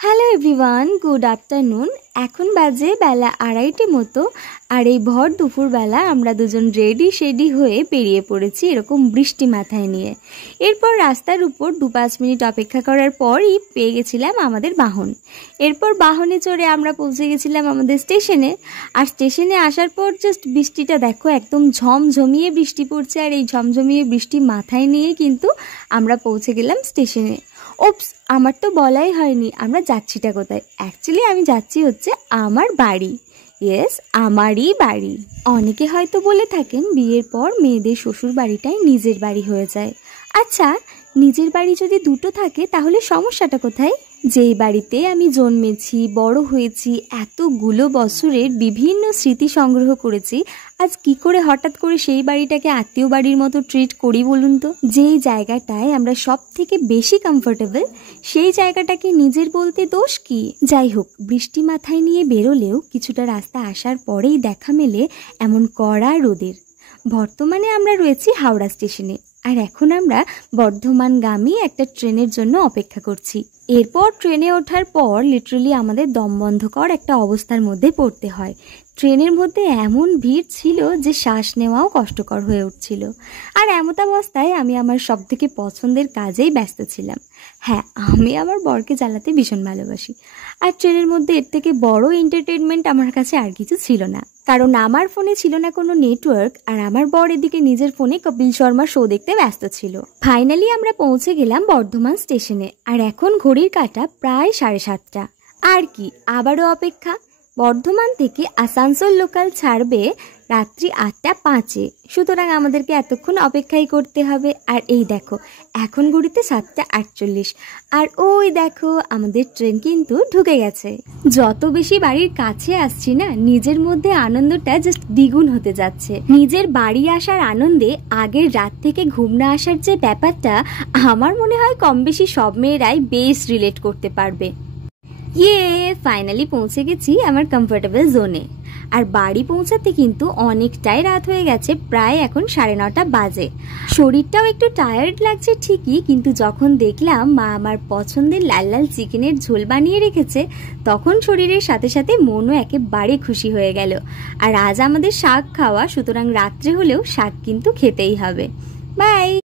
Hello everyone, good afternoon. এখন বাজে বেলা 2:30 মতো। আর এই ভর দুপুরবেলা আমরা দুজন রেডি হয়ে বেরিয়ে পড়েছি এরকম বৃষ্টি মাথায় নিয়ে। এরপর রাস্তার উপর 2-5 মিনিট অপেক্ষা করার পরই পেয়ে গেছিলাম আমাদের বাহন। এরপর বাহনে চড়ে আমরা পৌঁছে গেছিলাম আমাদের স্টেশনে। আর স্টেশনে আসার পর জাস্ট বৃষ্টিটা দেখো, একদম ঝমঝমিয়ে বৃষ্টি পড়ছে। আর এই ঝমঝমিয়ে বৃষ্টি মাথায় নিয়ে কিন্তু আমরা পৌঁছে গেলাম স্টেশনে। ওপস, আমার তো বলাই হয়নি আমরা যাচ্ছিটা কোথায়। অ্যাকচুয়ালি আমি যাচ্ছি হচ্ছে আমার বাড়ি। ইয়েস, আমারই বাড়ি। অনেকে হয়তো বলে থাকেন বিয়ের পর মেয়েদের শ্বশুর বাড়িটাই নিজের বাড়ি হয়ে যায়। আচ্ছা, নিজের বাড়ি যদি দুটো থাকে তাহলে সমস্যাটা কোথায়? যেই বাড়িতে আমি জন্মেছি, বড় হয়েছি, এতগুলো বছরের বিভিন্ন স্মৃতি সংগ্রহ করেছি, আজ কি করে হঠাৎ করে সেই বাড়িটাকে আত্মীয় বাড়ির মতো ট্রিট করি বলুন তো? যেই জায়গাটায় আমরা সব থেকে বেশি কমফোর্টেবল, সেই জায়গাটাকে নিজের বলতে দোষ কি? যাই হোক, বৃষ্টি মাথায় নিয়ে বেরোলেও কিছুটা রাস্তা আসার পরেই দেখা মেলে এমন কড়া রোদের। বর্তমানে আমরা রয়েছি হাওড়া স্টেশনে। আর এখন আমরা বর্ধমানগামী একটা ট্রেনের জন্য অপেক্ষা করছি। এরপর ট্রেনে ওঠার পর লিটারালি আমাদের দমবন্ধকর একটা অবস্থার মধ্যে পড়তে হয়। ট্রেনের মধ্যে এমন ভিড় ছিল যে শ্বাস নেওয়াও কষ্টকর হয়ে উঠছিল। আর এমতাবস্থায় আমি আমার সবথেকে পছন্দের কাজেই ব্যস্ত ছিলাম। হ্যাঁ, আমি আমার বরকে জ্বালাতে ভীষণ ভালোবাসি। আর ট্রেনের মধ্যে এর থেকে বড় এন্টারটেনমেন্ট আমার কাছে আর কিছু ছিল না, কারণ আমার ফোনে ছিল না কোনো নেটওয়ার্ক। আর আমার বর এদিকে নিজের ফোনে কপিল শর্মা শো দেখতে ব্যস্ত ছিল। ফাইনালি আমরা পৌঁছে গেলাম বর্ধমান স্টেশনে। আর এখন ঘড়ির কাঁটা প্রায় 7:30। আর কি, আবারও অপেক্ষা। বর্ধমান থেকে আসানসোল লোকাল ছাড়বে রাত্রি 8:05। সুতরাং আমাদেরকে এতক্ষণ অপেক্ষাই করতে হবে। আর এই দেখো, এখন ঘড়িতে 7:48। আর ওই দেখো, আমাদের ট্রেন কিন্তু ঢুকে গেছে। যত বেশি বাড়ির কাছে আসছি না, নিজের মধ্যে আনন্দটা জাস্ট দ্বিগুণ হতে যাচ্ছে। নিজের বাড়ি আসার আনন্দে আগের রাত থেকে ঘুম না আসার যে ব্যাপারটা, আমার মনে হয় কম বেশি সব মেয়েরাই বেশ রিলেট করতে পারবে। ফাইনালি পৌঁছে গেছি আমার কমফোর্টেবল জোনে। আর বাড়ি পৌঁছাতে কিন্তু অনেকটাই রাত হয়ে গেছে, প্রায় এখন 9:30 বাজে। শরীরটাও একটু টায়ার্ড লাগছে ঠিকই, কিন্তু যখন দেখলাম মা আমার পছন্দের লাল লাল চিকেনের ঝোল বানিয়ে রেখেছে, তখন শরীরের সাথে সাথে মনও একেবারে খুশি হয়ে গেল। আর আজ আমাদের শাক খাওয়া, সুতরাং রাত্রে হলেও শাক কিন্তু খেতেই হবে। বাই।